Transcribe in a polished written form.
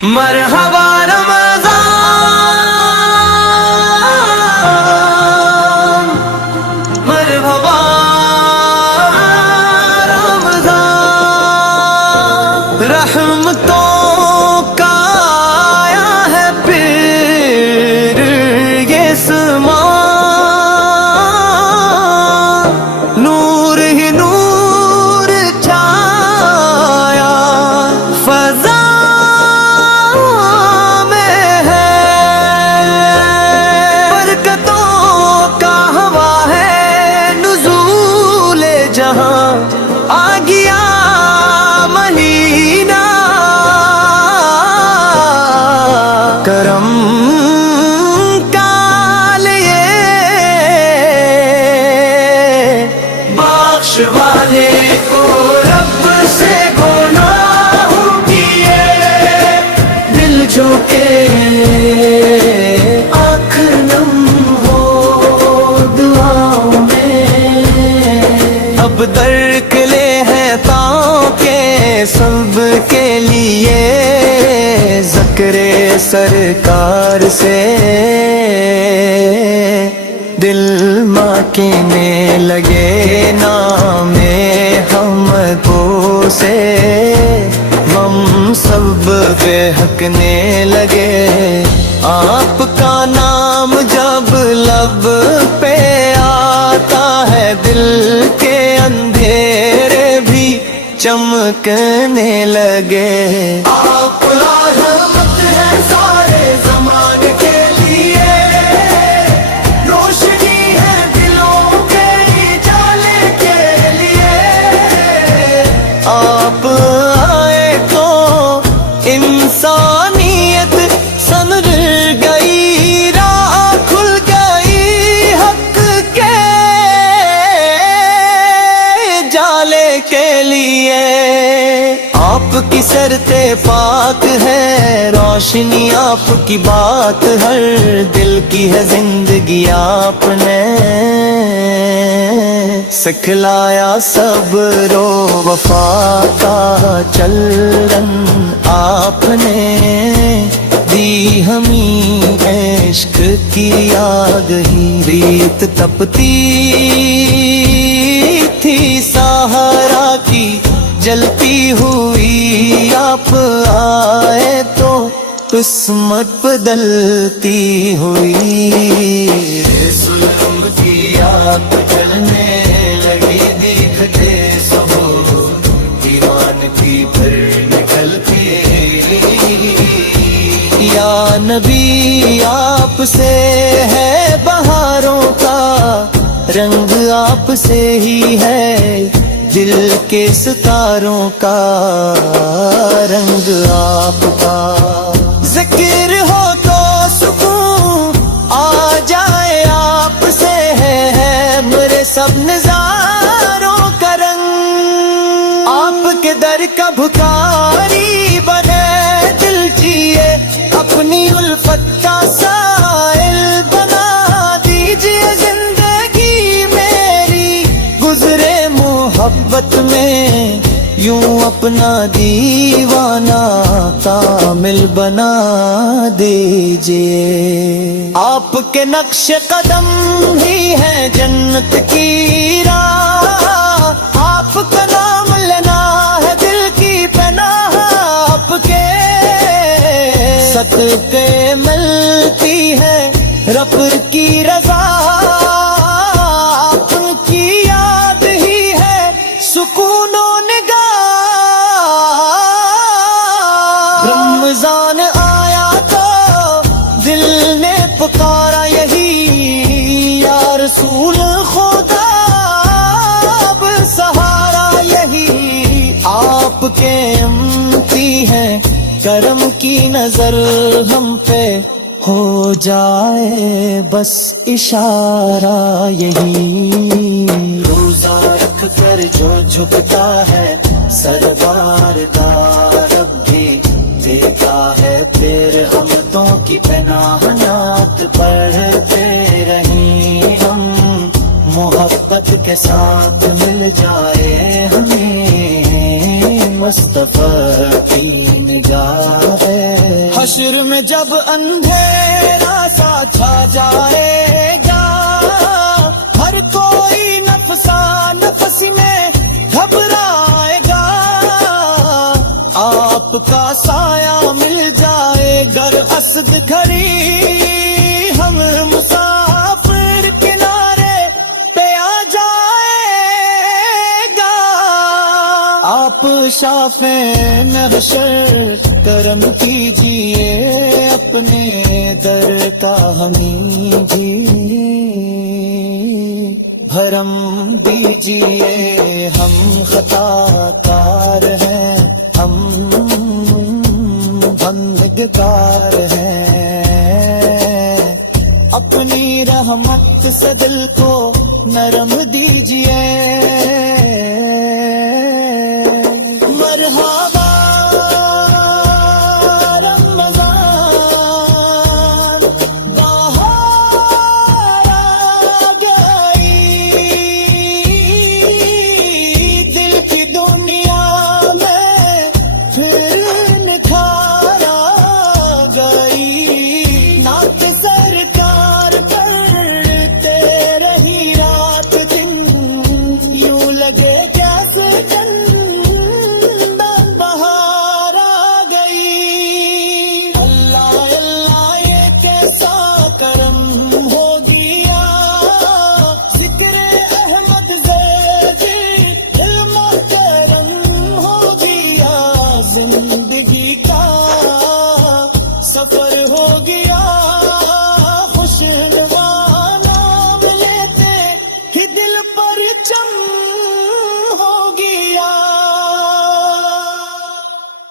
مرحبا رمضان، مرحبا رمضان، رحمتوں کا آیا ہے پھر یہ سمان، نور ہی نور چھایا فضا آ گیا مہینہ کرم کا لیے، بخش والے کو رب سے گناہ کیے دل جھکے آنکھ نم ہو دعاؤں میں، اب درکلے ہیں پاؤں کے سب کے لیے، ذکر سرکار سے دل ماکینے لگے، نام حمدو سے ہم سب بے حقنے لگے، آپ کا نام جب لب پہ آتا ہے دل کے اندھیرے بھی چمکنے لگے، آپ رحمت ہے سارے زمان کے لیے، روشنی ہے دلوں کے اجالے کے لیے، آپ آئے تو انسانیت سنور گئی، راہ کھل گئی حق کے جالے کے لیے، آپ کی سرتے پاک ہے روشنی، آپ کی بات ہر دل کی ہے زندگی، آپ نے سکھلایا صبر و وفا کا چلن، آپ نے دی ہمیں عشق کی آگہی، ریت تپتی تھی سہارا کی جلتی ہوئی، آپ آئے تو قسمت بدلتی ہوئی، ظلم کی آگ جلنے لگی دیکھتے سب، ایمان کی پھر نکلتی، یا نبی آپ سے ہے بہاروں کا رنگ، آپ سے ہی ہے دل کے ستاروں کا رنگ، آپ کا ذکر ہو تو سکون آ جائے، آپ سے ہے میرے سب نظاروں کا رنگ، آپ کے در کا بھکاری بنے دل جیے، اپنی الفت کا سائل بنا دیجئے، زندگی میری گزرے محبت میں، یوں اپنا دیوانہ کامل بنا دیجئے، آپ کے نقش قدم ہی ہے جنت کی راہ، آپ کا نام لینا ہے دل کی پناہ، آپ کے صدقے ملتی ہے رب کی رضا، آپ کی یاد ہی ہے سکون و نگاہ، رمضان آیا تو دل نے پکارا یہی، یا رسول خدا اب سہارا یہی، آپ کے امتی ہیں کرم کی نظر ہم پہ ہو جائے بس اشارہ یہی، روزہ رکھ کر جو جھکتا ہے سرکار کا رب بھی دیتا ہے، پھر حمدوں کی پناہ نعت پڑھتے رہیں ہم، محبت کے ساتھ مل جائے ہمیں مصطفیٰ کی نگاہ ہے حشر میں جب اندھیرا سا چھا جائے گا، ہر کوئی نفسا نفس میں گھبرائے گا، آپ کا سایہ مل جائے گر اسد کھڑی، ہم مسافر کنارے پہ آ جائے گا۔ آپ شافع محشر کرم کیجئے، اپنے در کا ہمیں بھی بھرم دیجئے، ہم خطا کار ہیں، ہم بندگار ہیں، اپنی رحمت سے دل کو نرم دیجئے۔